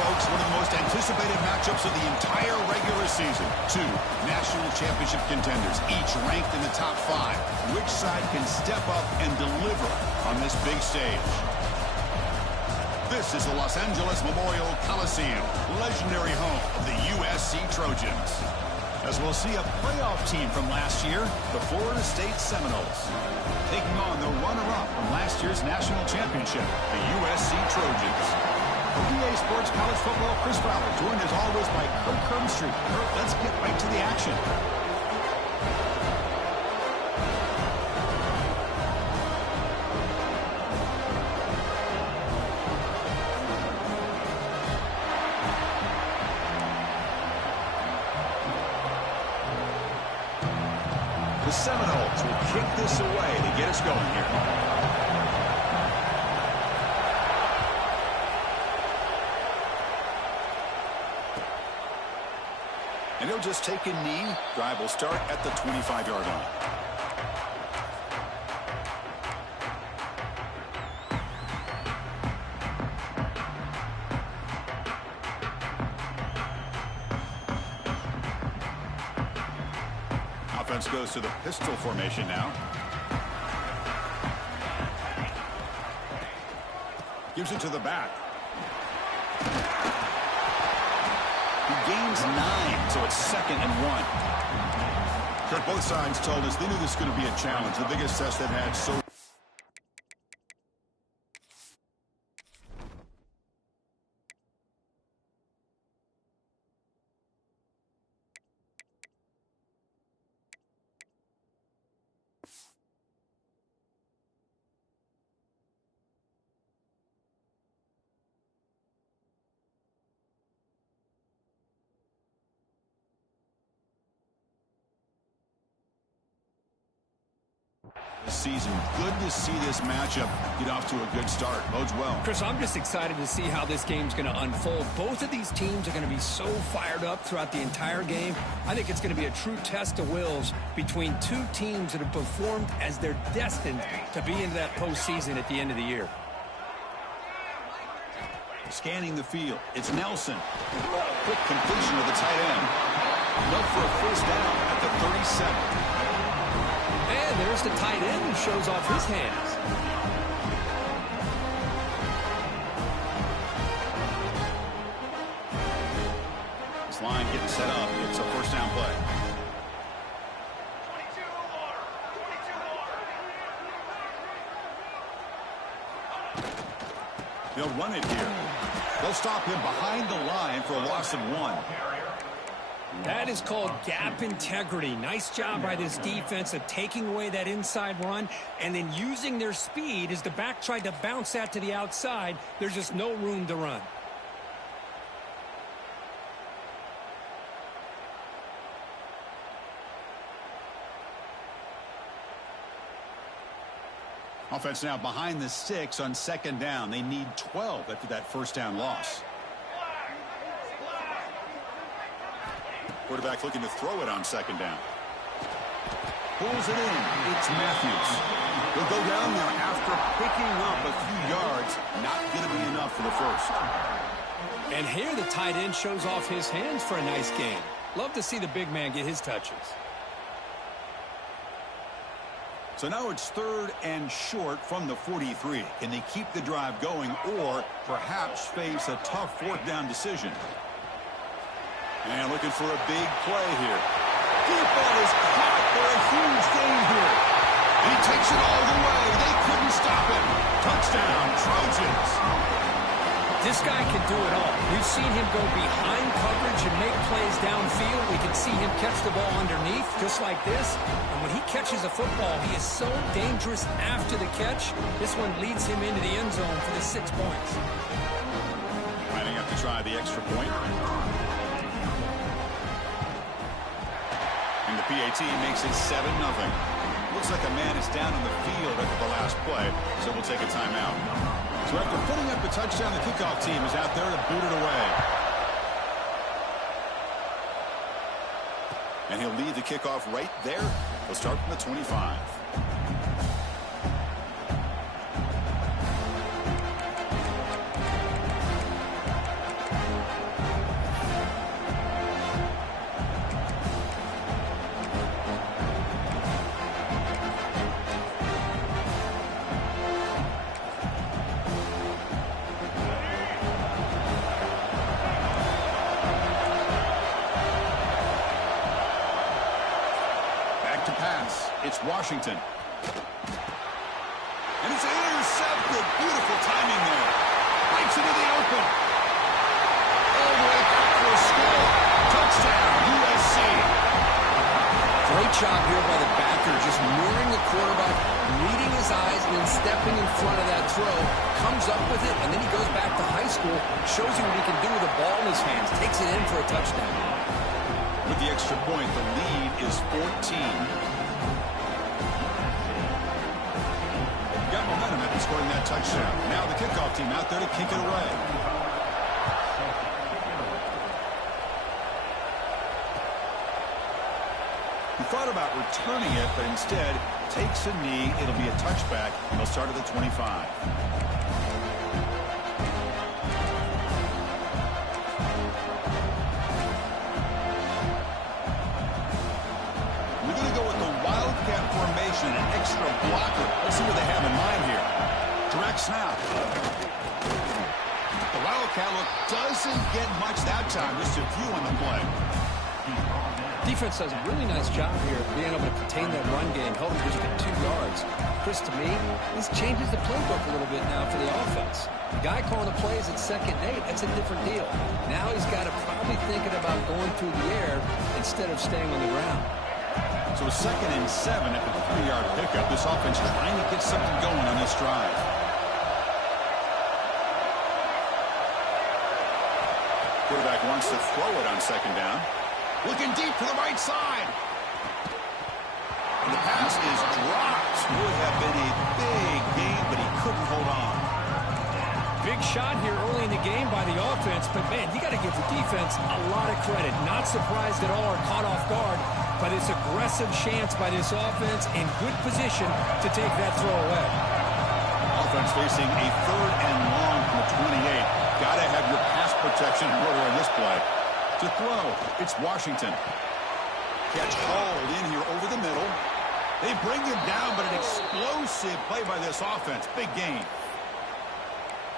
folks, one of the most anticipated matchups of the entire regular season. Two national championship contenders, each ranked in the top 5. Which side can step up and deliver on this big stage? This is the Los Angeles Memorial Coliseum, legendary home of the USC Trojans. As we'll see a playoff team from last year, the Florida State Seminoles, taking on the runner-up from last year's national championship, the USC Trojans. For PA Sports College Football, Chris Fowler, joined as always by Kurt Kirkstreet. Kurt, let's get right to the action. The Seminoles will kick this away to get us going here. And he'll just take a knee. Drive will start at the 25-yard line. Offense goes to the pistol formation now. Gives it to the back. He gains 9, so it's 2nd and 1. Kurt, both sides told us they knew this was going to be a challenge. The biggest test they've had so far. Season. Good to see this matchup get off to a good start. Bodes well. Chris, I'm just excited to see how this game's going to unfold. Both of these teams are going to be so fired up throughout the entire game. I think it's going to be a true test of wills between two teams that have performed as they're destined to be in that postseason at the end of the year. Scanning the field. It's Nelson. Quick completion of the tight end. Enough for a first down at the 37. And there's the tight end who shows off his hands. This line getting set up. It's a first down play. They'll run it here. They'll stop him behind the line for a loss of 1. That is called gap integrity. Nice job by this defense of taking away that inside run and then using their speed as the back tried to bounce that to the outside. There's just no room to run. Offense now behind the 6 on 2nd down. They need 12 after that first down loss. Quarterback looking to throw it on 2nd down. Pulls it in. It's Matthews. He'll go down there after picking up a few yards. Not going to be enough for the first. And here the tight end shows off his hands for a nice game. Love to see the big man get his touches. So now it's 3rd and short from the 43. Can they keep the drive going or perhaps face a tough 4th down decision? And looking for a big play here. Deep ball is caught for a huge gain here. He takes it all the way. They couldn't stop him. Touchdown, Trojans. This guy can do it all. We've seen him go behind coverage and make plays downfield. We can see him catch the ball underneath just like this. And when he catches a football, he is so dangerous after the catch. This one leads him into the end zone for the 6 points. Lining up to try the extra point. And the PAT makes it 7-0. Looks like a man is down on the field after the last play, so we'll take a timeout. So after putting up the touchdown, the kickoff team is out there to boot it away. And he'll lead the kickoff right there. He'll start from the 25. It's Washington. And it's intercepted. Beautiful timing there. Breaks into the open. All the way back for a score. Touchdown, USC. Great job here by the backer, just mirroring the quarterback, reading his eyes, and then stepping in front of that throw. Comes up with it, and then he goes back to high school, shows you what he can do with the ball in his hands, takes it in for a touchdown. With the extra point, the lead is 14. Got momentum after scoring that touchdown. Now the kickoff team out there to kick it away. He thought about returning it, but instead takes a knee. It'll be a touchback. He'll start at the 25. We're going to go with the Wildcat formation, an extra blocker. Let's see what they have in mind here. Direct snap. The Wildcat look doesn't get much that time. Just a few on the play. Defense does a really nice job here being able to contain that run game, held him just at 2 yards. Chris, to me, this changes the playbook a little bit now for the offense. The guy calling the plays at 2nd and 8, that's a different deal. Now he's got to probably thinking about going through the air instead of staying on the ground. So a 2nd and 7 after the 3-yard pickup. This offense trying to get something going on this drive. Quarterback wants to throw it on 2nd down. Looking deep to the right side. And the pass is dropped. Would have been a big game, but he couldn't hold on. Big shot here early in the game by the offense, but, man, you got to give the defense a lot of credit. Not surprised at all or caught off guard by this aggressive chance by this offense in good position to take that throw away. Offense facing a 3rd and long from the 28. Got to have your pass protection in order on this play. To throw, it's Washington. Catch hauled in here over the middle. They bring him down, but an explosive play by this offense. Big game.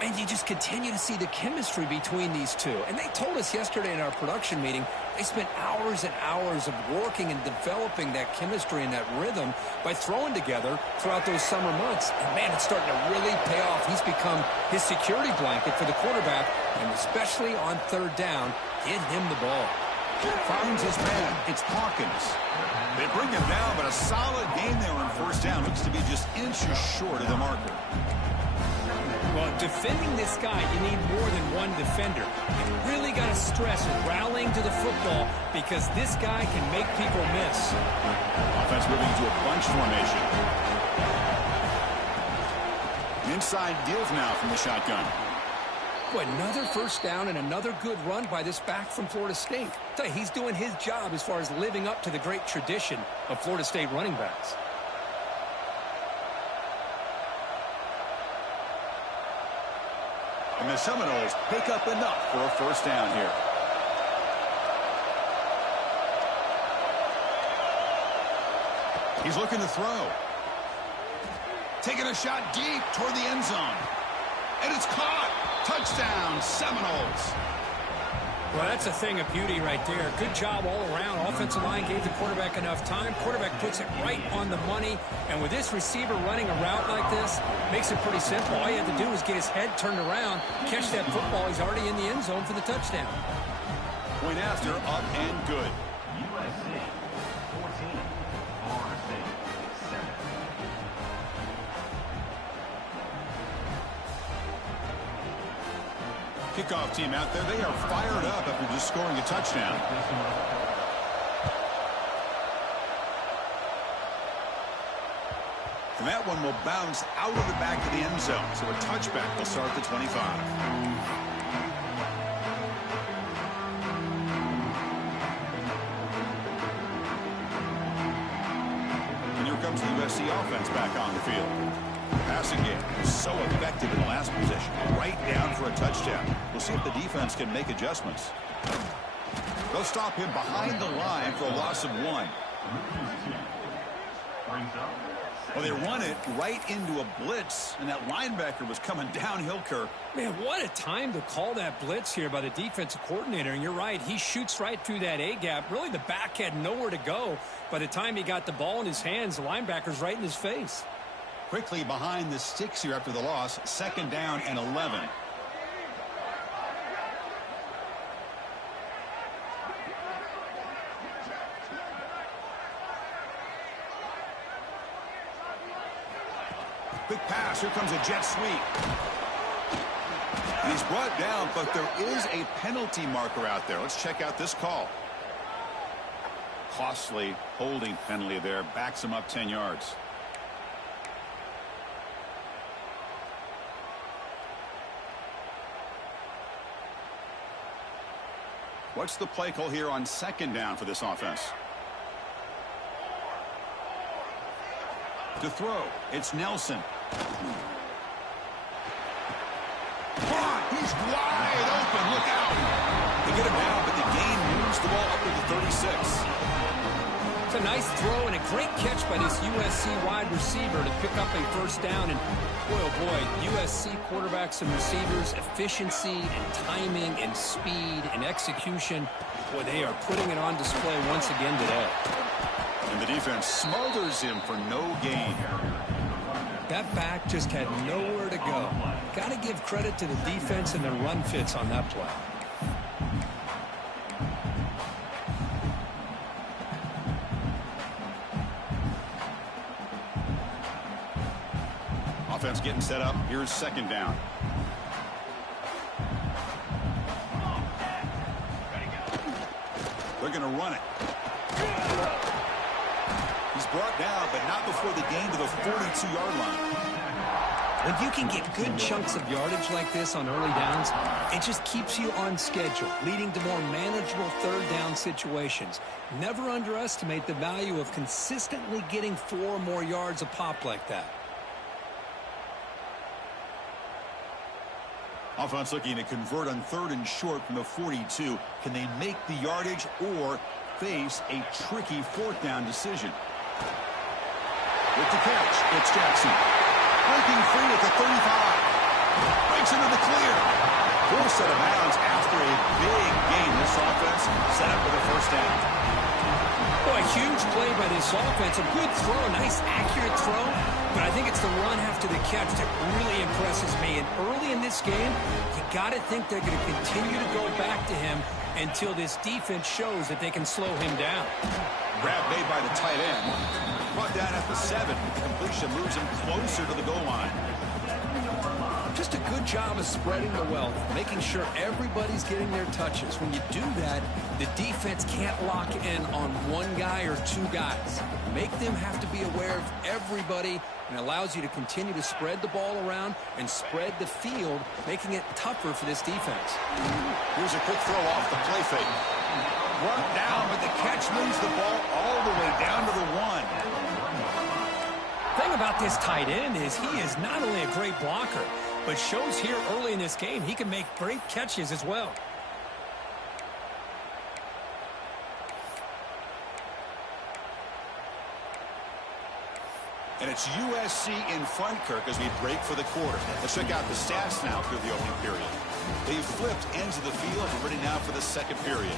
And you just continue to see the chemistry between these two. And they told us yesterday in our production meeting, they spent hours and hours of working and developing that chemistry and that rhythm by throwing together throughout those summer months. And, man, it's starting to really pay off. He's become his security blanket for the quarterback, and especially on 3rd down, get him the ball. Finds his man. It's Hawkins. They bring him down, but a solid game there on 1st down. Looks to be just inches short of the marker. Well, defending this guy, you need more than one defender. You really got to stress rallying to the football because this guy can make people miss. Offense moving into a bunch formation. Inside deals now from the shotgun. Boy, another 1st down and another good run by this back from Florida State. Tell you, he's doing his job as far as living up to the great tradition of Florida State running backs. And the Seminoles pick up enough for a 1st down here. He's looking to throw. Taking a shot deep toward the end zone. And it's caught. Touchdown, Seminoles. Well, that's a thing of beauty right there. Good job all around. Offensive line gave the quarterback enough time. Quarterback puts it right on the money. And with this receiver running a route like this, makes it pretty simple. All you have to do is get his head turned around, catch that football. He's already in the end zone for the touchdown. Point after, up and good. USC 14, Florida State 7. Kickoff team out there. They are fired up after just scoring a touchdown. And that one will bounce out of the back of the end zone. So a touchback will start at the 25. And here comes the USC offense back on the field. Passing game was so effective in the last possession. Right down for a touchdown. We'll see if the defense can make adjustments. They'll stop him behind the line for a loss of 1. Brings up Well, they run it right into a blitz, and that linebacker was coming downhill, Kirk. Man, what a time to call that blitz here by the defensive coordinator. And you're right, he shoots right through that A-gap. Really, the back had nowhere to go. By the time he got the ball in his hands, the linebacker's right in his face. Quickly behind the sticks here after the loss, 2nd down and 11. Quick pass. Here comes a jet sweep. He's brought down, but there is a penalty marker out there. Let's check out this call. Costly holding penalty there. Backs him up 10 yards. What's the play call here on 2nd down for this offense? To throw, it's Nelson. He's wide open. Look out. They get him down, but the gain moves the ball up to the 36. It's a nice throw and a great catch by this USC wide receiver to pick up a 1st down. And boy, oh boy, USC quarterbacks and receivers, efficiency and timing and speed and execution. Boy, they are putting it on display once again today. And the defense smothers him for no gain. That back just had nowhere to go. Got to give credit to the defense and their run fits on that play. Offense getting set up. Here's 2nd down. They're going to run it. He's brought down, but not before the gain to the 42-yard line. When you can get good chunks of yardage like this on early downs, it just keeps you on schedule, leading to more manageable 3rd down situations. Never underestimate the value of consistently getting 4 or more yards a pop like that. Offense looking to convert on 3rd and short from the 42. Can they make the yardage or face a tricky 4th down decision? With the catch, it's Jackson. Breaking free at the 35. Breaks into the clear. Forced out of bounds after a big gain. This offense set up with a 1st down. Boy, huge play by this offense. A good throw, a nice accurate throw. But I think it's the run after the catch that really impresses me. And early in this game, you got to think they're going to continue to go back to him until this defense shows that they can slow him down. Grab made by the tight end. Brought down at the 7. The completion moves him closer to the goal line. Just a good job of spreading the wealth, making sure everybody's getting their touches. When you do that, the defense can't lock in on one guy or 2 guys. Make them have to be aware of everybody, and allows you to continue to spread the ball around and spread the field, making it tougher for this defense. Here's a quick throw off the play fake. Brought down, but the catch moves the ball all the way down to the 1. Thing about this tight end is he is not only a great blocker, but shows here early in this game he can make great catches as well. And it's USC in front, Kirk, as we break for the quarter. Let's check out the stats now through the opening period. They've flipped ends of the field and ready now for the 2nd period.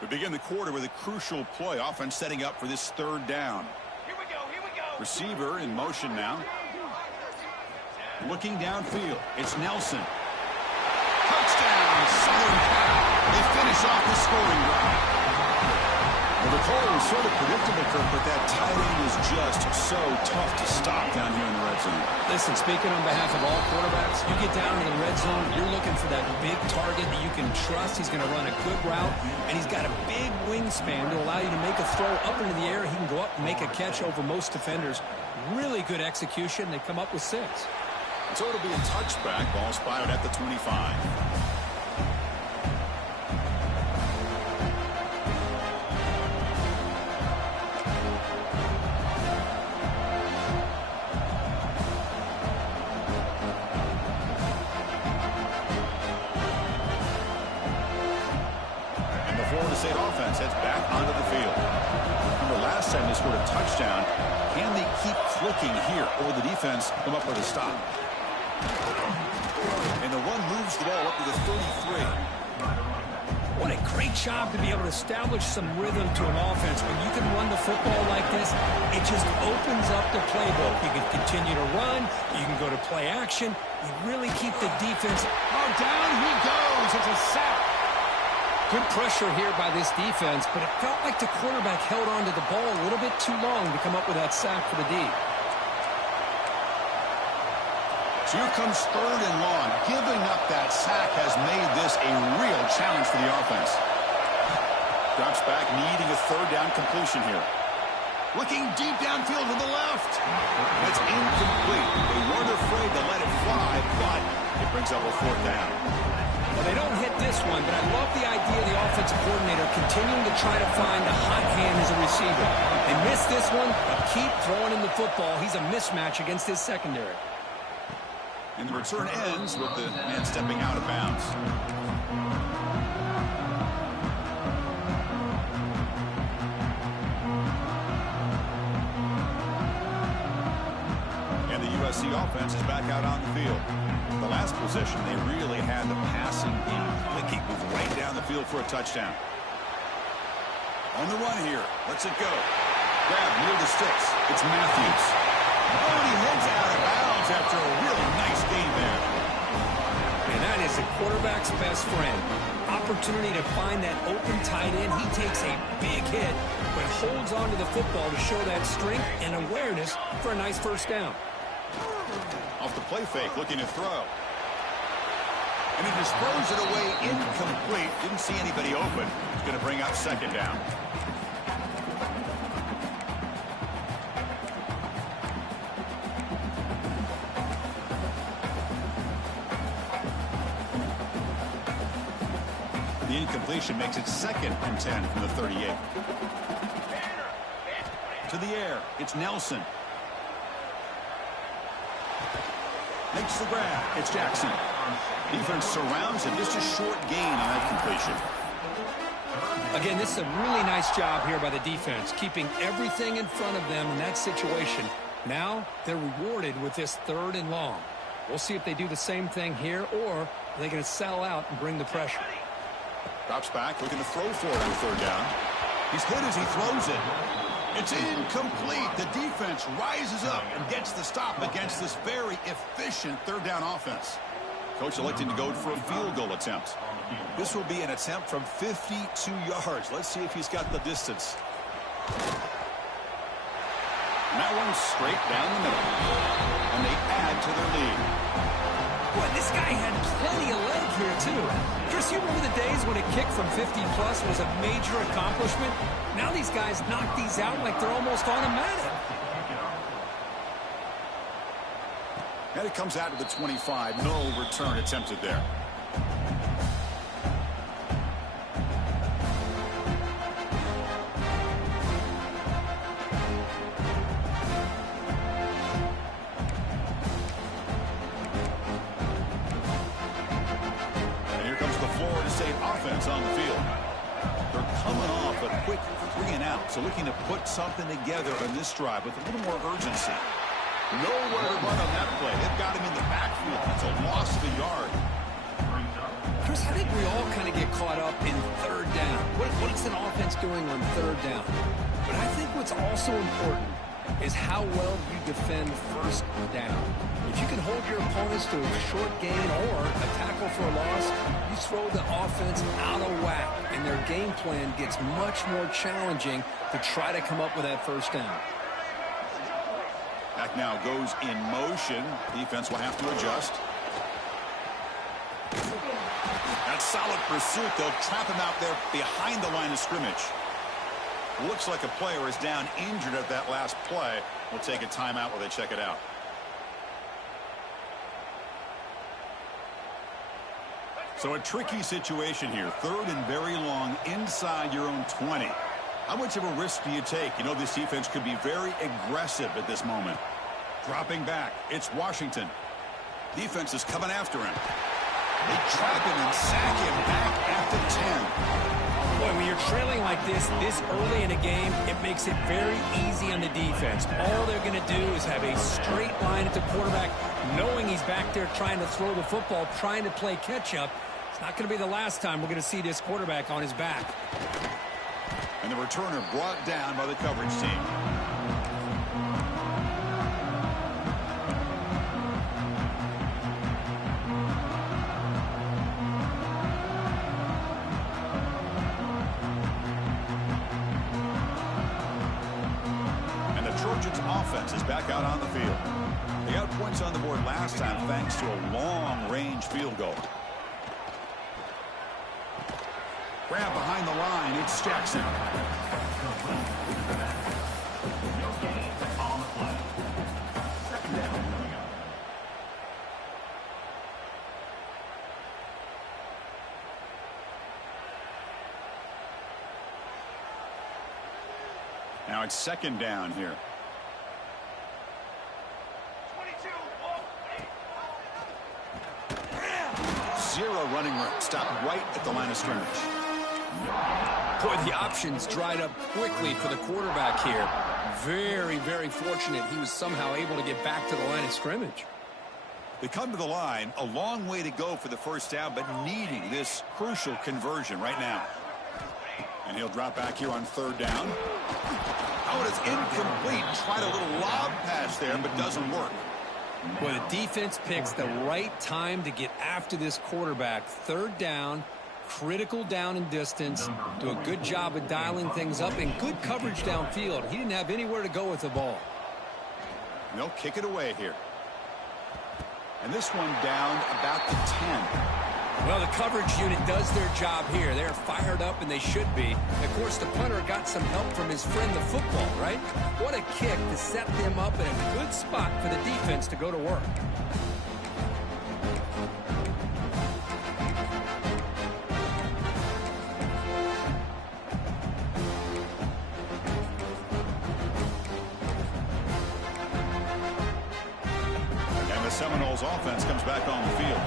We begin the quarter with a crucial play. Offense setting up for this 3rd down. Here we go. Receiver in motion now. Looking downfield. It's Nelson. Touchdown, Southern Cal. They finish off the scoring drive. Well, the call was sort of predictable, Kirk, but that tight end is just so tough to stop down here in the red zone. Listen, speaking on behalf of all quarterbacks, you get down in the red zone, you're looking for that big target that you can trust. He's going to run a good route, and he's got a big wingspan to allow you to make a throw up into the air. He can go up and make a catch over most defenders. Really good execution. They come up with 6. So it'll be a touchback. Ball spotted at the 25. State offense heads back onto the field. Remember, last time they scored a touchdown. Can they keep clicking here, or will the defense come up with a stop? And the one moves the ball up to the 33. What a great job to be able to establish some rhythm to an offense. When you can run the football like this, it just opens up the playbook. You can continue to run. You can go to play action. You really keep the defense. Oh, down he goes. It's a sack. Good pressure here by this defense, but it felt like the quarterback held on to the ball a little bit too long to come up with that sack for the D. So here comes 3rd and long. Giving up that sack has made this a real challenge for the offense. Drops back, needing a 3rd down completion here. Looking deep downfield to the left. That's incomplete. They weren't afraid to let it fly, but it brings up a 4th down. Well, they don't hit this one, but I love the idea of the offensive coordinator continuing to try to find a hot hand as a receiver. They missed this one, but keep throwing him the football. He's a mismatch against his secondary. And the return ends with the man stepping out of bounds. And the USC offense is back out on the field. The last possession, they really had the passing game clicking, moved right down the field for a touchdown. On the run here. Lets it go. Grab near the sticks. It's Matthews. Oh, and he heads out of bounds after a really nice gain there. And that is the quarterback's best friend. Opportunity to find that open tight end. He takes a big hit, but holds on to the football to show that strength and awareness for a nice 1st down. Off the play fake, looking to throw. And he just throws it away incomplete. Didn't see anybody open. He's going to bring up 2nd down. The incompletion makes it 2nd and 10 from the 38. To the air, it's Nelson. Makes the grab. It's Jackson. Defense surrounds him. Just a short gain on that completion. Again, this is a really nice job here by the defense, keeping everything in front of them in that situation. Now they're rewarded with this 3rd and long. We'll see if they do the same thing here, or are they going to settle out and bring the pressure. Drops back, looking to throw for it on 3rd down. He's hit as he throws it. It's incomplete. The defense rises up and gets the stop against this very efficient 3rd down offense. Coach electing to go for a field goal attempt. This will be an attempt from 52 yards. Let's see if he's got the distance. And that one's straight down the middle. And they add to their lead. Boy, this guy had plenty of leg here, too. Chris, you remember the days when a kick from 50-plus was a major accomplishment? Now these guys knock these out like they're almost automatic. And it comes out to the 25. No return attempted there. Offense on the field. They're coming off a quick 3-and-out, so looking to put something together on this drive with a little more urgency. Nowhere to run on that play. They've got him in the backfield. That's a loss of a yard. Chris, I think we all kind of get caught up in 3rd down. What's an offense doing on 3rd down? But I think what's also important is how well you defend 1st down. If you can hold your opponents to a short gain or a tackle for a loss, you throw the offense out of whack, and their game plan gets much more challenging to try to come up with that 1st down. Back now goes in motion. Defense will have to adjust. That's solid pursuit. They'll trap him out there behind the line of scrimmage. Looks like a player is down injured at that last play. We'll take a timeout while they check it out. So a tricky situation here. 3rd and very long inside your own 20. How much of a risk do you take? You know, this defense could be very aggressive at this moment. Dropping back. It's Washington. Defense is coming after him. They trap him and sack him back at the 10. Boy, when you're trailing like this early in a game, it makes it very easy on the defense. All they're going to do is have a straight line at the quarterback, knowing he's back there trying to throw the football, trying to play catch-up. It's not going to be the last time we're going to see this quarterback on his back. And the returner brought down by the coverage team. Trojans offense is back out on the field. They got points on the board last time thanks to a long-range field goal. Grab behind the line. It's Jackson. No gain on the play. Second down coming up. Now it's second down here. 0 running room. Stop right at the line of scrimmage. Boy, the options dried up quickly for the quarterback here. Very, very fortunate he was somehow able to get back to the line of scrimmage. They come to the line, a long way to go for the first down, but needing this crucial conversion right now. And he'll drop back here on third down. Oh, it is incomplete. Tried a little lob pass there, but doesn't work. Well, the defense picks the right time to get after this quarterback. Third down, critical down and distance. Do a good job of dialing things up and good coverage downfield. He didn't have anywhere to go with the ball. And they'll kick it away here. And this one down about the 10. Well, the coverage unit does their job here. They're fired up, and they should be. Of course, the punter got some help from his friend, the football, right? What a kick to set them up in a good spot for the defense to go to work. And the Seminoles offense comes back on the field.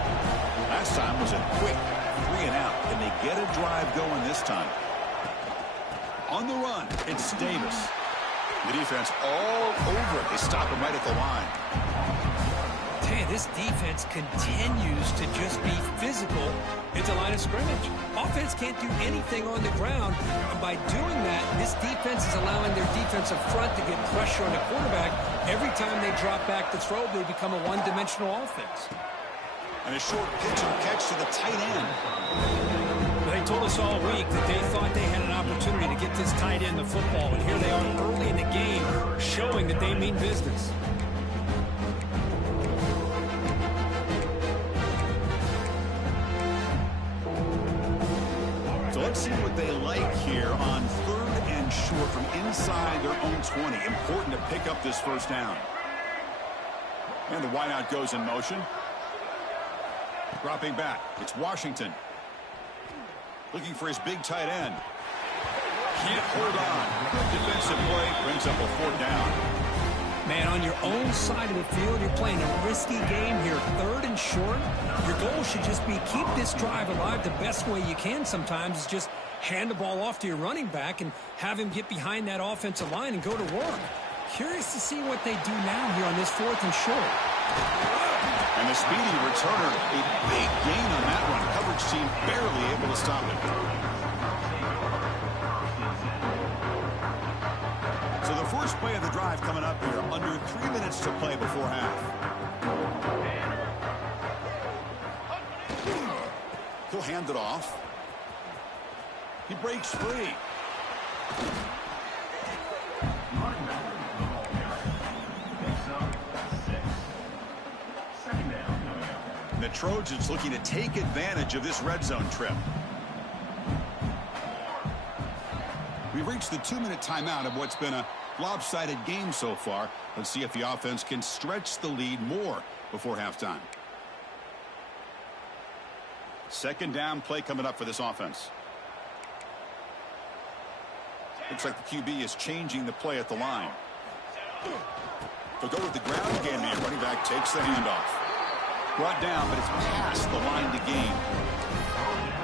Last time was a quick 3 and out. Can they get a drive going this time? On the run, it's Davis. The defense all over it. They stop him right at the line. Hey, this defense continues to just be physical at the line of scrimmage. Offense can't do anything on the ground. And by doing that, this defense is allowing their defensive front to get pressure on the quarterback. Every time they drop back to throw, they become a one-dimensional offense. And a short pitch and catch to the tight end. They told us all week that they thought they had an opportunity to get this tight end the football, and here they are early in the game showing that they mean business. So let's see what they like here on third and short from inside their own 20. Important to pick up this first down. And the wideout goes in motion. Dropping back, it's Washington. Looking for his big tight end. Can't hold on. Good defensive play, brings up a fourth down. Man, on your own side of the field, you're playing a risky game here. Third and short. Your goal should just be keep this drive alive the best way you can sometimes is just hand the ball off to your running back and have him get behind that offensive line and go to work. Curious to see what they do now here on this fourth and short. And the speedy returner, a big gain on that one. Coverage team barely able to stop it. So the first play of the drive coming up here. Under 3 minutes to play before half. He'll hand it off. He breaks free. The Trojans looking to take advantage of this red zone trip. We've reached the 2-minute timeout of what's been a lopsided game so far. Let's see if the offense can stretch the lead more before halftime. Second down play coming up for this offense. Looks like the QB is changing the play at the line. They'll go with the ground game here. Running back takes the handoff. Brought down, but it's past the line to gain.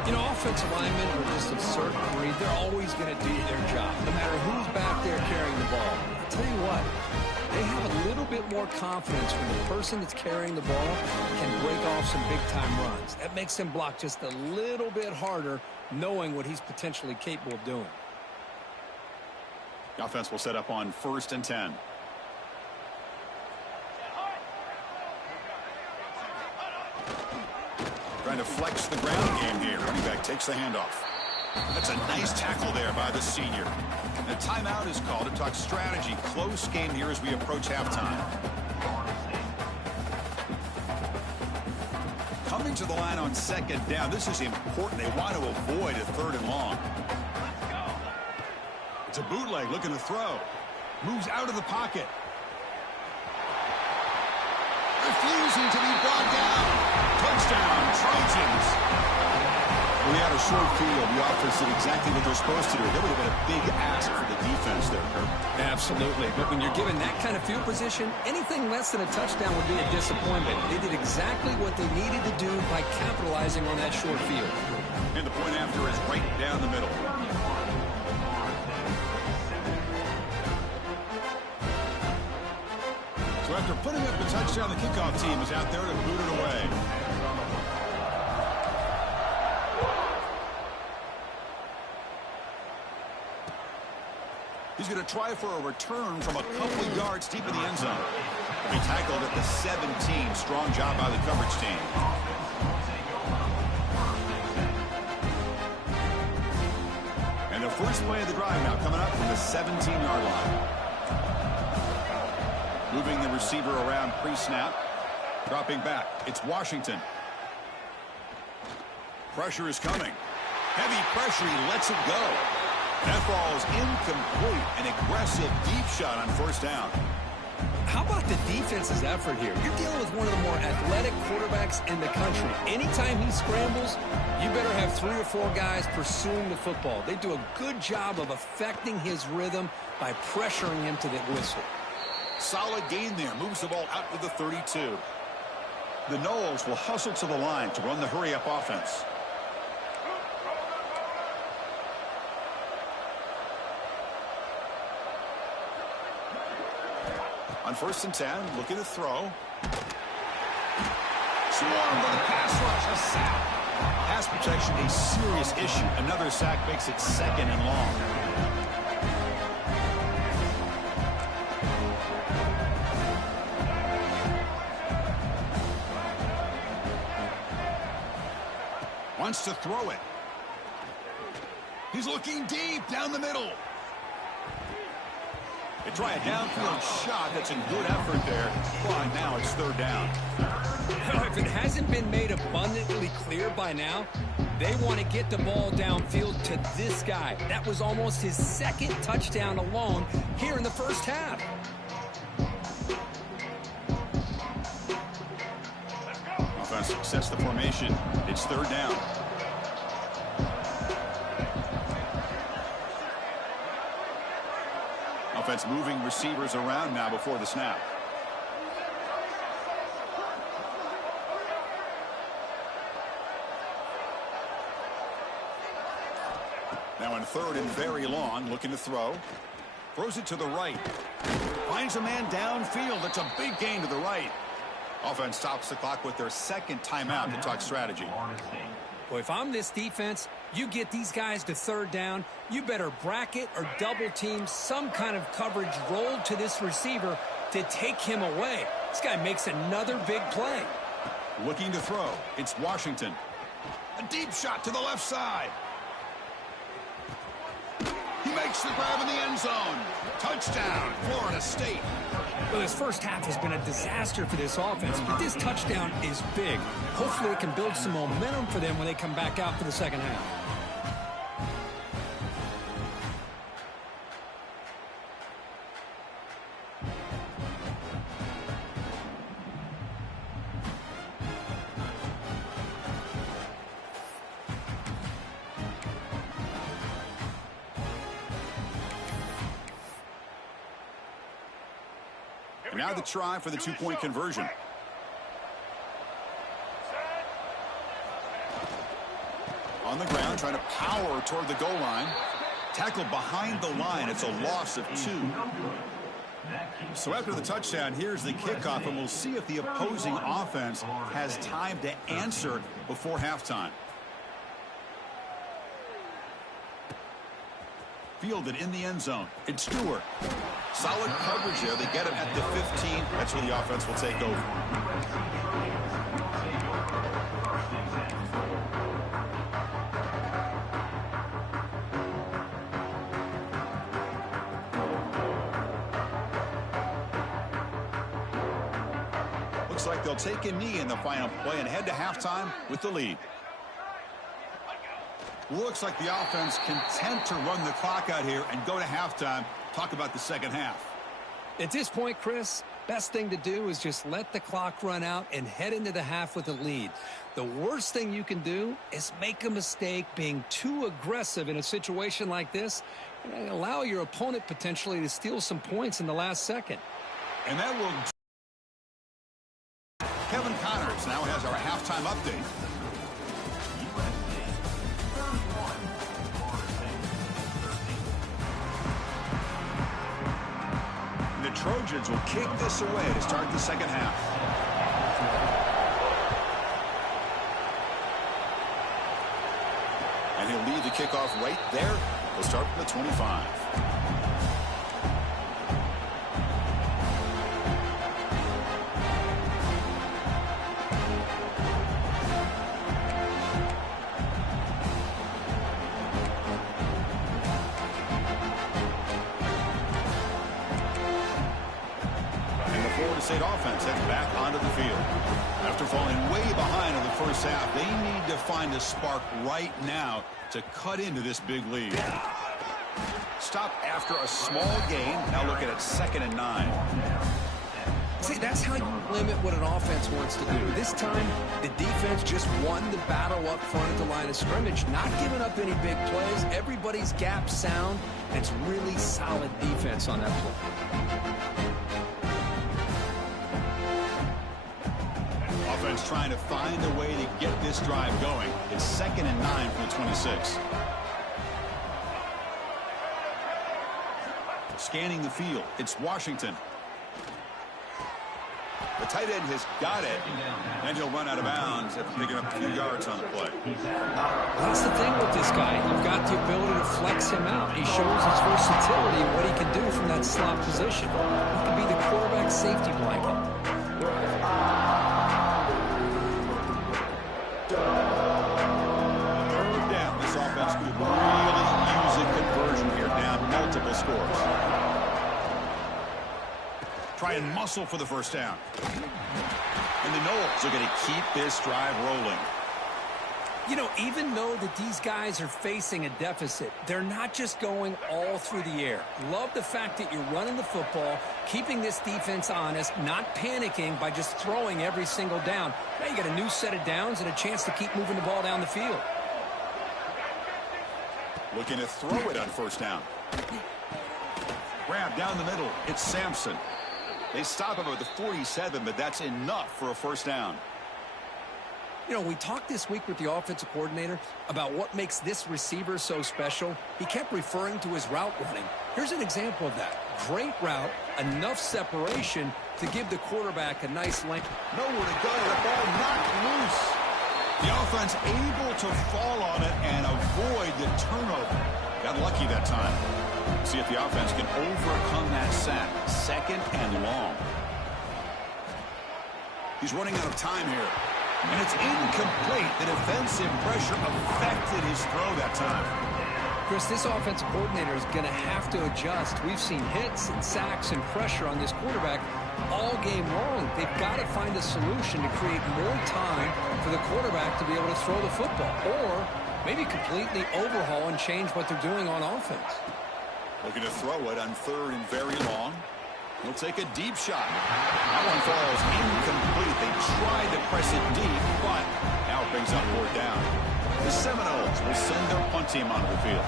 You know, offensive linemen are just a certain breed. They're always going to do their job, no matter who's back there carrying the ball. I'll tell you what, they have a little bit more confidence when the person that's carrying the ball can break off some big-time runs. That makes them block just a little bit harder, knowing what he's potentially capable of doing. The offense will set up on 1st and 10. Trying to flex the ground game here. Running back takes the handoff. That's a nice tackle there by the senior. The timeout is called to talk strategy. Close game here as we approach halftime. Coming to the line on 2nd down. This is important. They want to avoid a 3rd and long. It's a bootleg looking to throw. Moves out of the pocket. Refusing to be brought down. Touchdown, Trojans. We had a short field. The offense did exactly what they're supposed to do. That would have been a big ask for the defense there, Kirk. Absolutely. But when you're given that kind of field position, anything less than a touchdown would be a disappointment. They did exactly what they needed to do by capitalizing on that short field. And the point after is right down the middle. So after putting up the touchdown, the kickoff team is out there to boot it away. He's going to try for a return from a couple of yards deep in the end zone. He tackled at the 17. Strong job by the coverage team. And the first play of the drive now coming up from the 17-yard line. Moving the receiver around pre-snap. Dropping back. It's Washington. Pressure is coming. Heavy pressure. He lets it go. That ball is incomplete. An aggressive deep shot on 1st down. How about the defense's effort here? You're dealing with one of the more athletic quarterbacks in the country. Anytime he scrambles, you better have 3 or 4 guys pursuing the football. They do a good job of affecting his rhythm by pressuring him to the whistle. Solid gain there. Moves the ball out to the 32. The Noles will hustle to the line to run the hurry-up offense. On 1st and 10, looking to throw. Swarmed by the pass rush, a sack. Pass protection, a serious issue. Another sack makes it 2nd and long. Wants to throw it. He's looking deep down the middle. They try a downfield shot. That's a good effort there. Well, now it's 3rd down. If it hasn't been made abundantly clear by now, they want to get the ball downfield to this guy. That was almost his 2nd touchdown alone here in the 1st half. Offense sets the formation. It's 3rd down. Offense moving receivers around now before the snap. Now in 3rd and very long, looking to throw. Throws it to the right. Finds a man downfield. That's a big gain to the right. Offense stops the clock with their 2nd timeout to talk strategy. Well, if I'm this defense, you get these guys to 3rd down, you better bracket or double team some kind of coverage roll to this receiver to take him away. This guy makes another big play. Looking to throw. It's Washington. A deep shot to the left side. He makes the grab in the end zone. Touchdown, Florida State. Well, this 1st half has been a disaster for this offense, but this touchdown is big. Hopefully it can build some momentum for them when they come back out for the 2nd half. And now the try for the 2-point conversion. On the ground, trying to power toward the goal line. Tackle behind the line. It's a loss of 2. So after the touchdown, here's the kickoff, and we'll see if the opposing offense has time to answer before halftime. Fielded in the end zone. It's Stewart. Solid coverage there. They get him at the 15. That's where the offense will take over. Looks like they'll take a knee in the final play and head to halftime with the lead. Looks like the offense content to run the clock out here and go to halftime. Talk about the second half. At this point, Chris, best thing to do is just let the clock run out and head into the half with a lead. The worst thing you can do is make a mistake being too aggressive in a situation like this and allow your opponent potentially to steal some points in the last second. And that will... Kevin Connors now has our halftime update. The Trojans will kick this away to start the second half. And he'll lead the kickoff right there. We'll start from the 25. State offense heads back onto the field. After falling way behind in the first half, they need to find a spark right now to cut into this big lead. Stop after a small gain. Now looking at 2nd and 9. See, that's how you limit what an offense wants to do. This time, the defense just won the battle up front at the line of scrimmage, not giving up any big plays. Everybody's gap sound, and it's really solid defense on that play. Offense trying to find a way to get this drive going. It's 2nd and 9 from the 26. Scanning the field. It's Washington. The tight end has got it, and he'll run out of bounds after picking up a few yards on the play. That's the thing with this guy. You've got the ability to flex him out. He shows his versatility and what he can do from that slot position. He can be the quarterback safety blanket. Third down. This offense could really use a conversion here, down multiple scores. Try and muscle for the first down. And the Noles are going to keep this drive rolling. You know, even though that these guys are facing a deficit, they're not just going all through the air. Love the fact that you're running the football, keeping this defense honest, not panicking by just throwing every single down. Now you got a new set of downs and a chance to keep moving the ball down the field. Looking to throw it on first down. Grab down the middle. It's Sampson. They stop him at the 47, but that's enough for a first down. You know, we talked this week with the offensive coordinator about what makes this receiver so special. He kept referring to his route running. Here's an example of that. Great route, enough separation to give the quarterback a nice length. Nowhere to go. The ball knocked loose. The offense able to fall on it and avoid the turnover. Got lucky that time. See if the offense can overcome that sack. 2nd and long. He's running out of time here. And it's incomplete. The defensive pressure affected his throw that time. Chris, this offensive coordinator is going to have to adjust. We've seen hits and sacks and pressure on this quarterback all game long. They've got to find a solution to create more time for the quarterback to be able to throw the football. Or maybe completely overhaul and change what they're doing on offense. Looking to throw it on 3rd and very long. He'll take a deep shot. That one falls incomplete. They tried to press it deep, but now it brings up 4th down. The Seminoles will send their punt team onto the field.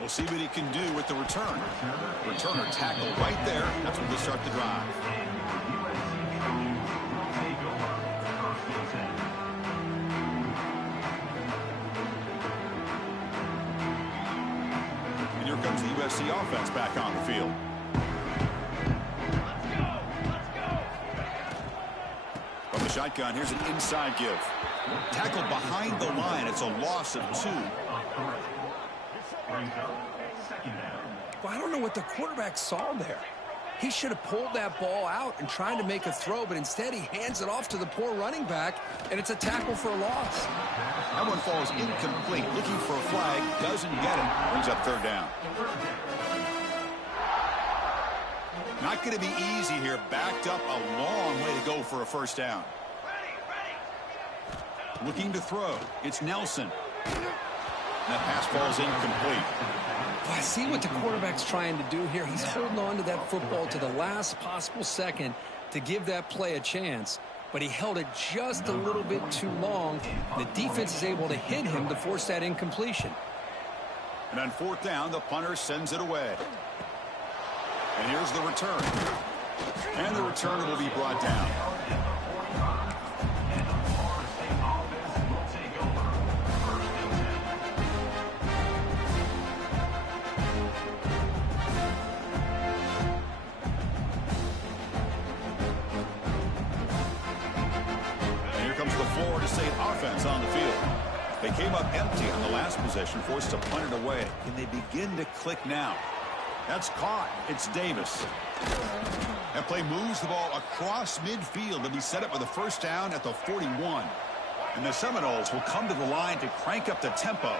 We'll see what he can do with the return. Returner tackle right there. That's when they start the drive. And here comes the USC offense back on the field. From the shotgun, here's an inside give. Tackled behind the line. It's a loss of 2. Well, I don't know what the quarterback saw there. He should have pulled that ball out and tried to make a throw, but instead he hands it off to the poor running back, and it's a tackle for a loss. That one falls incomplete. Looking for a flag. Doesn't get it. Brings up 3rd down. Not going to be easy here. Backed up a long way to go for a 1st down. Looking to throw. It's Nelson. That pass falls incomplete. Well, I see what the quarterback's trying to do here. He's holding on to that football to the last possible second to give that play a chance. But he held it just a little bit too long. The defense is able to hit him to force that incompletion. And on 4th down, the punter sends it away. And here's the return. And the returner will be brought down. And here comes the Florida State offense on the field. They came up empty on the last possession, forced to punt it away. Can they begin to click now? That's caught. It's Davis. That play moves the ball across midfield to be set up with a 1st down at the 41. And the Seminoles will come to the line to crank up the tempo.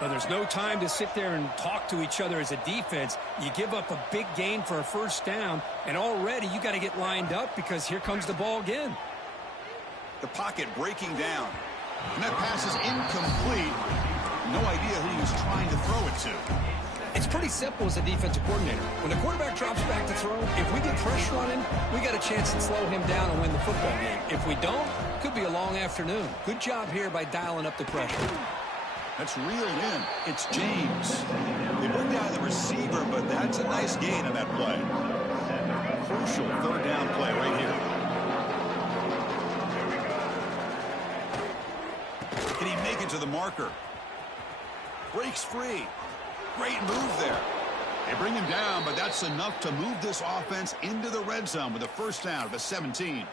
Well, there's no time to sit there and talk to each other as a defense. You give up a big gain for a 1st down, and already you got to get lined up because here comes the ball again. The pocket breaking down. And that pass is incomplete. No idea who he was trying to throw it to. It's pretty simple as a defensive coordinator. When the quarterback drops back to throw, if we get pressure on him, we got a chance to slow him down and win the football game. If we don't, it could be a long afternoon. Good job here by dialing up the pressure. That's reeled in. It's James. They bring down the receiver, but that's a nice gain on that play. Crucial 3rd down play right here. Can he make it to the marker? Breaks free. Great move there. They bring him down, but that's enough to move this offense into the red zone with a 1st down at the 17.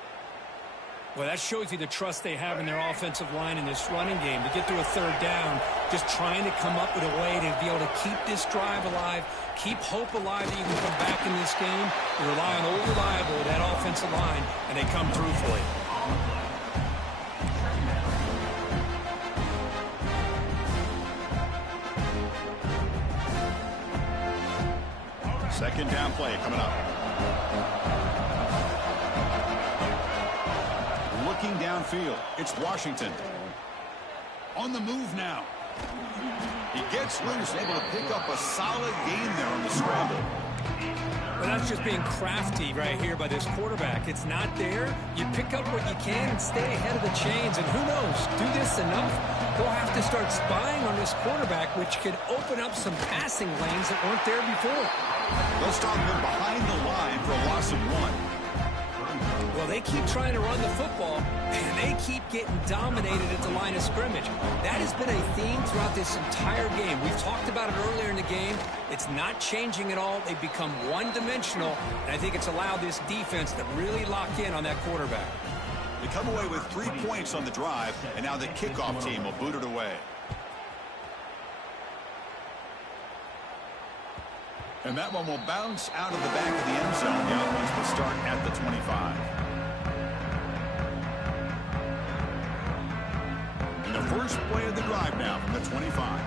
Well, that shows you the trust they have in their offensive line in this running game. To get to a 3rd down, just trying to come up with a way to be able to keep this drive alive, keep hope alive that you can come back in this game. You rely on old reliable, that offensive line, and they come through for you. 2nd down play coming up. Looking downfield. It's Washington. On the move now. He gets loose, able to pick up a solid gain there on the scramble. Well, that's just being crafty right here by this quarterback. It's not there. You pick up what you can and stay ahead of the chains. And who knows, do this enough, they'll have to start spying on this quarterback, which could open up some passing lanes that weren't there before. They'll stop him behind the line for a loss of 1. Well, they keep trying to run the football, and they keep getting dominated at the line of scrimmage. That has been a theme throughout this entire game. We've talked about it earlier in the game. It's not changing at all. They've become one-dimensional, and I think it's allowed this defense to really lock in on that quarterback. They come away with 3 points on the drive, and now the kickoff team will boot it away. And that one will bounce out of the back of the end zone. The offense will start at the 25. And the first play of the drive now from the 25.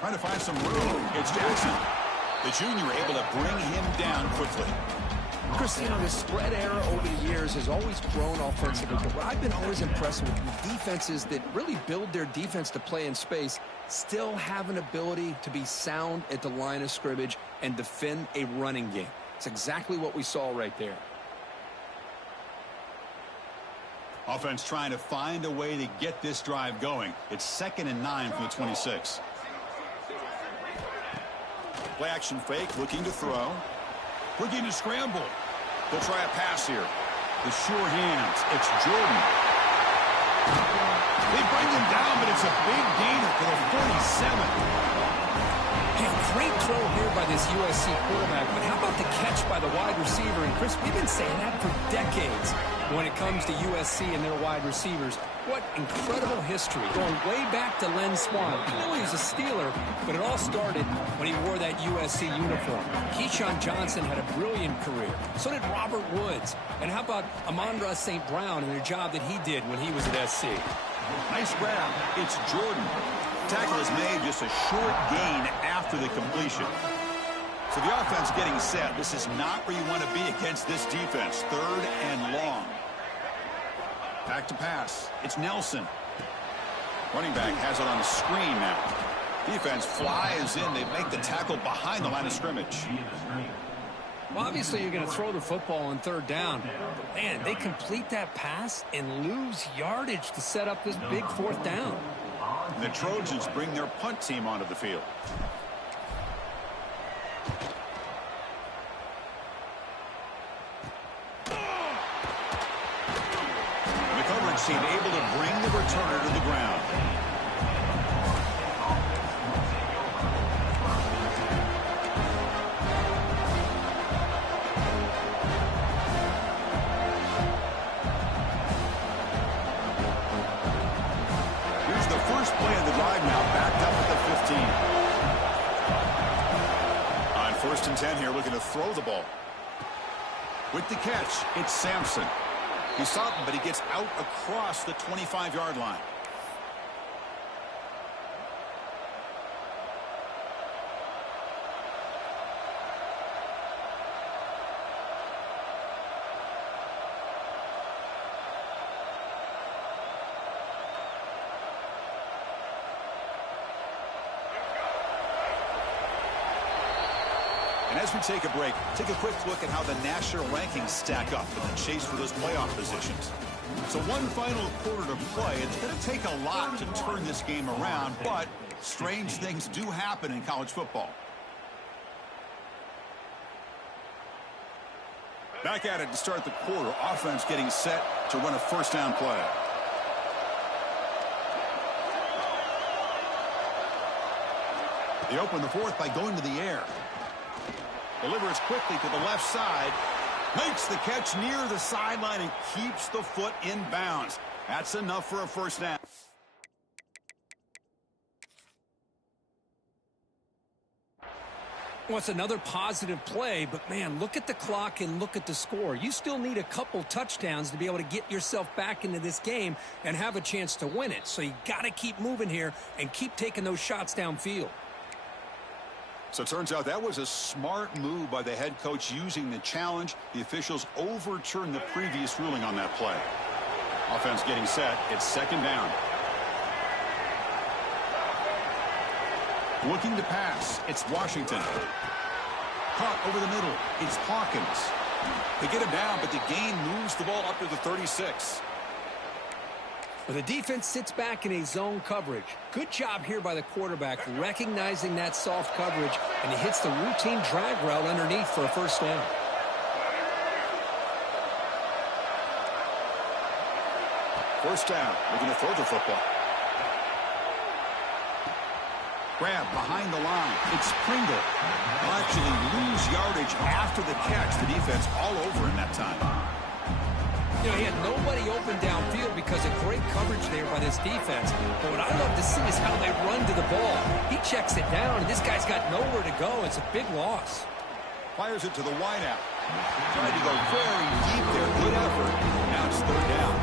Trying to find some room. It's Jackson. The junior able to bring him down quickly. Chris, you know, the spread era over the years has always grown offensively, but what I've been always impressed with defenses that really build their defense to play in space still have an ability to be sound at the line of scrimmage and defend a running game. It's exactly what we saw right there. Offense trying to find a way to get this drive going. It's 2nd and 9 from the 26. Play action fake, looking to throw. Looking to scramble. They'll try a pass here. The sure hands. It's Jordan. They bring him down, but it's a big gainer for the 47. Hey, great throw here by this USC quarterback, but how about the catch by the wide receiver? And Chris, we've been saying that for decades when it comes to USC and their wide receivers. What incredible history, going way back to Len Swan. I know he was a Steeler, but it all started when he wore that USC uniform. Keyshawn Johnson had a brilliant career. So did Robert Woods. And how about Amon-Ra St. Brown and the job that he did when he was at SC? Nice grab. It's Jordan. Tackle is made, just a short gain after the completion. So the offense getting set. This is not where you want to be against this defense. 3rd and long. Back to pass. It's Nelson. Running back has it on the screen now. Defense flies in. They make the tackle behind the line of scrimmage. Well, obviously you're going to throw the football on 3rd down. But man, they complete that pass and lose yardage to set up this big 4th down. And the Trojans bring their punt team onto the field. The coverage team able to bring the returner to the ground. First play of the drive now, backed up at the 15. On 1st and 10 here, looking to throw the ball. With the catch, it's Sampson. He saw him, but he gets out across the 25-yard line. And as we take a break, take a quick look at how the national rankings stack up in the chase for those playoff positions. So one final quarter to play. It's going to take a lot to turn this game around, but strange things do happen in college football. Back at it to start the quarter. Offense getting set to run a 1st down play. They open the 4th by going to the air. Delivers quickly to the left side. Makes the catch near the sideline and keeps the foot in bounds. That's enough for a 1st down. Well, it's another positive play, but man, look at the clock and look at the score. You still need a couple touchdowns to be able to get yourself back into this game and have a chance to win it. So you got to keep moving here and keep taking those shots downfield. So it turns out that was a smart move by the head coach using the challenge. The officials overturned the previous ruling on that play. Offense getting set. It's 2nd down. Looking to pass. It's Washington. Caught over the middle. It's Hawkins. They get him down, but the gain moves the ball up to the 36. Well, the defense sits back in a zone coverage. Good job here by the quarterback, recognizing that soft coverage, and he hits the routine drag route underneath for a 1st down. First down. Looking to throw the football. Grab behind the line. It's Pringle. They'll actually lose yardage after the catch. The defense all over in that time. You know, he had nobody open downfield because of great coverage there by this defense. But what I love to see is how they run to the ball. He checks it down, and this guy's got nowhere to go. It's a big loss. Fires it to the wideout. Tried to go very deep there. Good effort. Now it's 3rd down.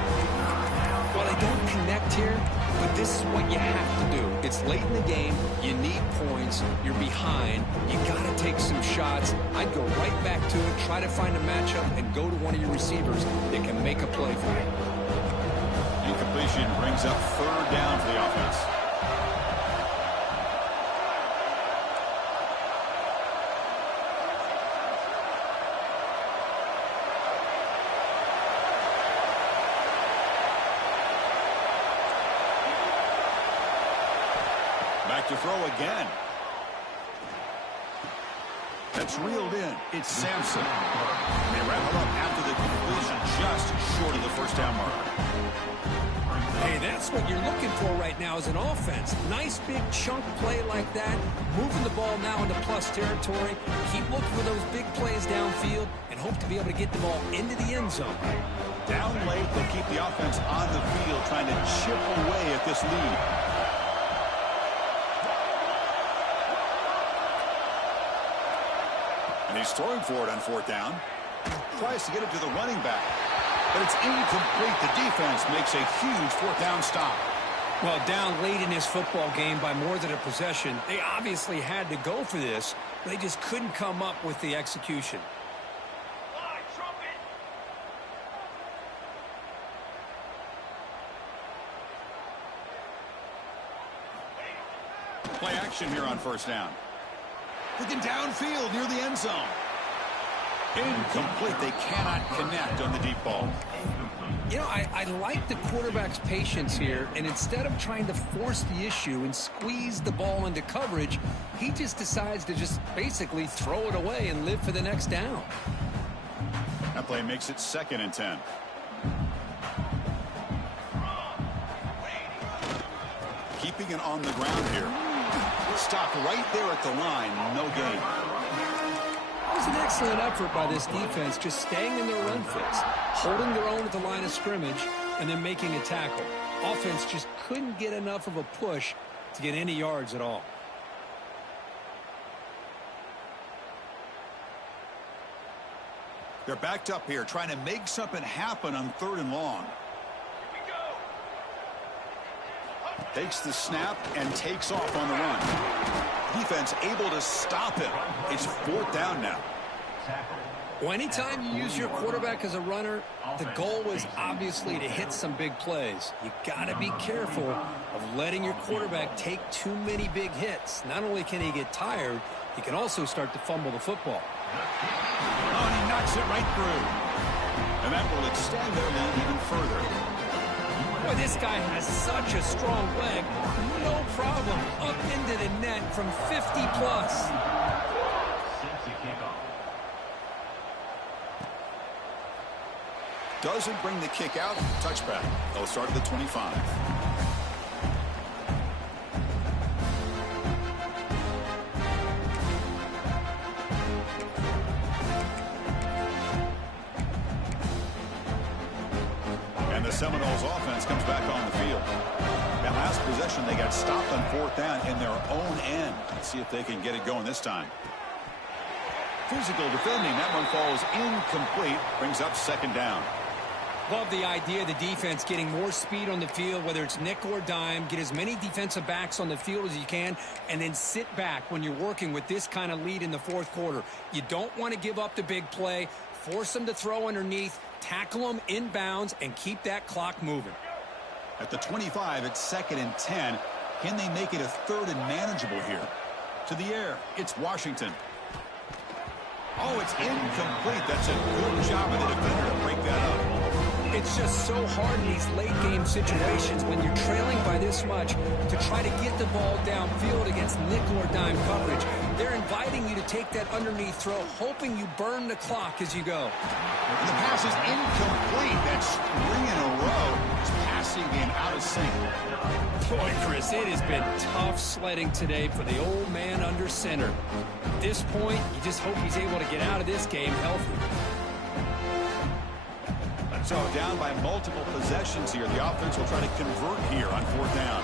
Well, they don't connect here, but this is what you have to do. It's late in the game. You need points. You're behind. You got to take some shots. I'd go right back to it, try to find a matchup, and go to one of your receivers that can make a play for you. Incompletion brings up 3rd down for the offense. Back to throw again. That's reeled in. It's Sampson. They wrap it up after the completion, just short of the first down mark. Hey, that's what you're looking for right now as an offense. Nice big chunk play like that, moving the ball now into plus territory. Keep looking for those big plays downfield and hope to be able to get the ball into the end zone. Down late, they'll keep the offense on the field, trying to chip away at this lead. And he's throwing for it on fourth down. Tries to get it to the running back. But it's incomplete. The defense makes a huge fourth down stop. Well, down late in this football game by more than a possession, they obviously had to go for this, but they just couldn't come up with the execution. Play action here on first down. Looking downfield near the end zone. Incomplete. They cannot connect on the deep ball. You know, I like the quarterback's patience here, and instead of trying to force the issue and squeeze the ball into coverage, he just decides to just basically throw it away and live for the next down. That play makes it 2nd and 10. Keeping it on the ground here. Stopped right there at the line. No gain. It was an excellent effort by this defense, just staying in their run fits, holding their own at the line of scrimmage, and then making a tackle. Offense just couldn't get enough of a push to get any yards at all. They're backed up here, trying to make something happen on 3rd and long. Takes the snap and takes off on the run. Defense able to stop him. It's 4th down now. Well, anytime you use your quarterback as a runner, the goal is obviously to hit some big plays. You got to be careful of letting your quarterback take too many big hits. Not only can he get tired, he can also start to fumble the football. Oh, and he knocks it right through. And that will extend their lead even further. Boy, this guy has such a strong leg. No problem. Up into the net from 50 plus. Doesn't bring the kick out. Touchback. They'll start at the 25. And the Seminoles offense comes back on the field. That last possession, they got stopped on 4th down in their own end. Let's see if they can get it going this time. Physical defending. That one falls incomplete. Brings up 2nd down. Love the idea of the defense getting more speed on the field, whether it's nickel or dime. Get as many defensive backs on the field as you can, and then sit back when you're working with this kind of lead in the 4th quarter. You don't want to give up the big play. Force them to throw underneath, tackle them inbounds, and keep that clock moving. At the 25, it's 2nd and 10. Can they make it a 3rd and manageable here? To the air, it's Washington. Oh, it's incomplete. That's a good job of the defender to break that up. It's just so hard in these late-game situations when you're trailing by this much to try to get the ball downfield against nickel or dime coverage. They're inviting you to take that underneath throw, hoping you burn the clock as you go. And the pass is incomplete. That's 3 in a row. His passing being out of sync. Boy, Chris, it has been tough sledding today for the old man under center. At this point, you just hope he's able to get out of this game healthy. So down by multiple possessions here. The offense will try to convert here on 4th down.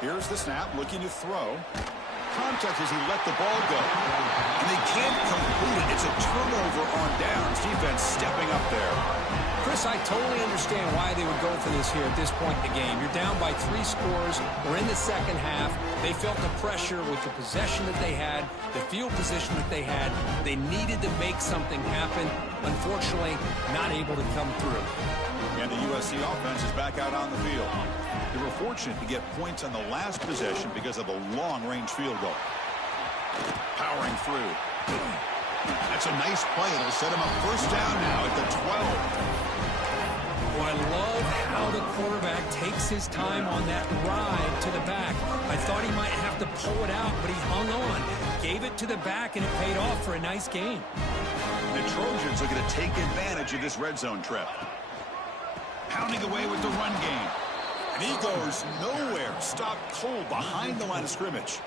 Here's the snap, looking to throw. Contact as he let the ball go. And they can't complete it. It's a turnover on downs. Defense stepping up there. Chris, I totally understand why they would go for this here at this point in the game. You're down by 3 scores. We're in the 2nd half. They felt the pressure with the possession that they had, the field position that they had. They needed to make something happen. Unfortunately, not able to come through. And the USC offense is back out on the field. They were fortunate to get points on the last possession because of a long-range field goal. Powering through. That's a nice play. It'll set him up 1st down now at the 12. Well, I love how the quarterback takes his time on that ride to the back. I thought have to pull it out, but he hung on, gave it to the back, and it paid off for a nice gain. The Trojans are going to take advantage of this red zone trip. Pounding away with the run game. And he goes nowhere. Stopped cold behind the line of scrimmage.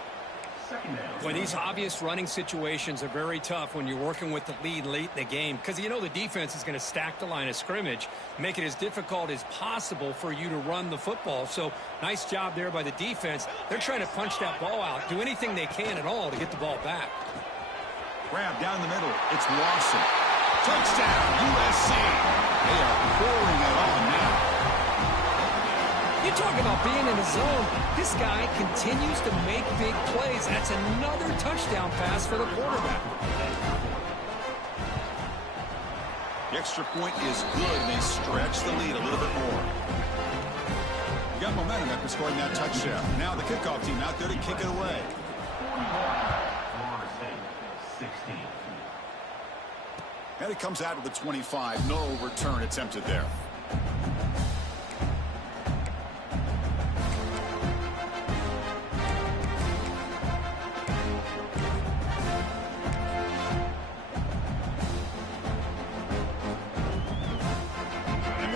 Boy, these obvious running situations are very tough when you're working with the lead late in the game, because you know the defense is going to stack the line of scrimmage, make it as difficult as possible for you to run the football. So nice job there by the defense. They're trying to punch that ball out, do anything they can at all to get the ball back. Grab down the middle. It's Lawson. Touchdown, USC. They are pouring it on now. You talk about being in the zone. This guy continues to make big plays. That's another touchdown pass for the quarterback. The extra point is good, and they stretch the lead a little bit more. You got momentum after scoring that touchdown. Now the kickoff team out there to kick it away. And it comes out of the 25. No return attempted there.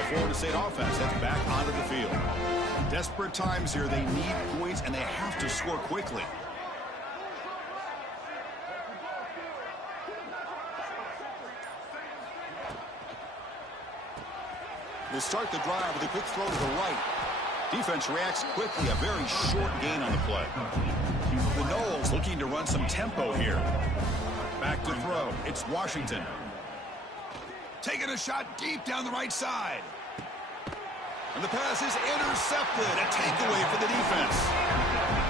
Florida State offense heads back onto the field. Desperate times here. They need points, and they have to score quickly. They start the drive with a quick throw to the right. Defense reacts quickly. A very short gain on the play. The Noles looking to run some tempo here. Back to throw. It's Washington. Taking a shot deep down the right side. And the pass is intercepted. A takeaway for the defense.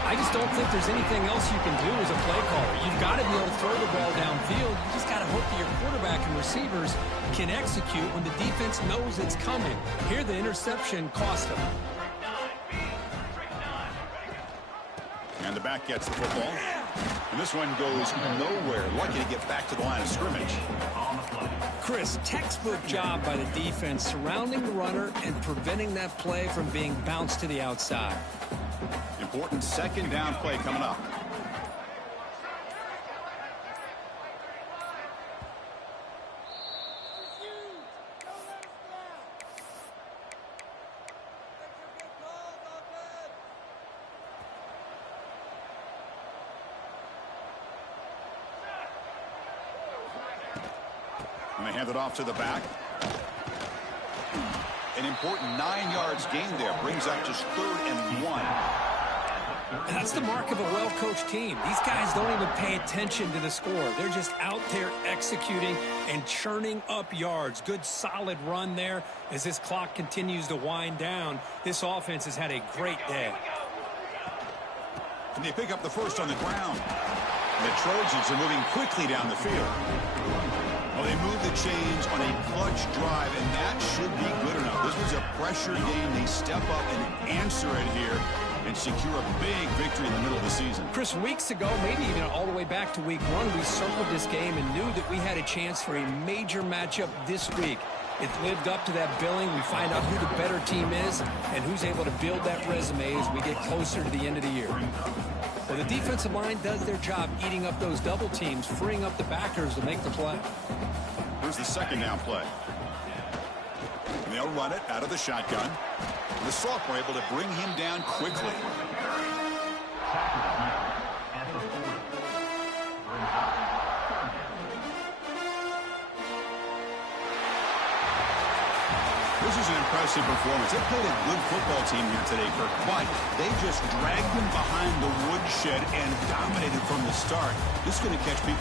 I just don't think there's anything else you can do as a play caller. You've got to be able to throw the ball downfield. You just got to hope that your quarterback and receivers can execute when the defense knows it's coming. Here, the interception cost them. And the back gets the football. And this one goes nowhere. Lucky to get back to the line of scrimmage. Chris, textbook job by the defense surrounding the runner and preventing that play from being bounced to the outside. Important second down play coming up. And they hand it off to the back. An important 9 yards gain there. Brings up just 3rd and 1. That's the mark of a well-coached team. These guys don't even pay attention to the score. They're just out there executing and churning up yards. Good, solid run there as this clock continues to wind down. This offense has had a great day. And they pick up the first on the ground. And the Trojans are moving quickly down the field. Well, they move the chains on a clutch drive, and that should be good enough. This was a pressure game. They step up and answer it here and secure a big victory in the middle of the season. Chris, weeks ago, maybe even all the way back to week 1, we circled this game and knew that we had a chance for a major matchup this week. It lived up to that billing. We find out who the better team is and who's able to build that resume as we get closer to the end of the year. Well, the defensive line does their job eating up those double teams, freeing up the backers to make the play. Here's the second down play. And they'll run it out of the shotgun. And the sophomore able to bring him down quickly. This is an impressive performance. They played a good football team here today, Kirk, but they just dragged them behind the woodshed and dominated from the start. This is going to catch people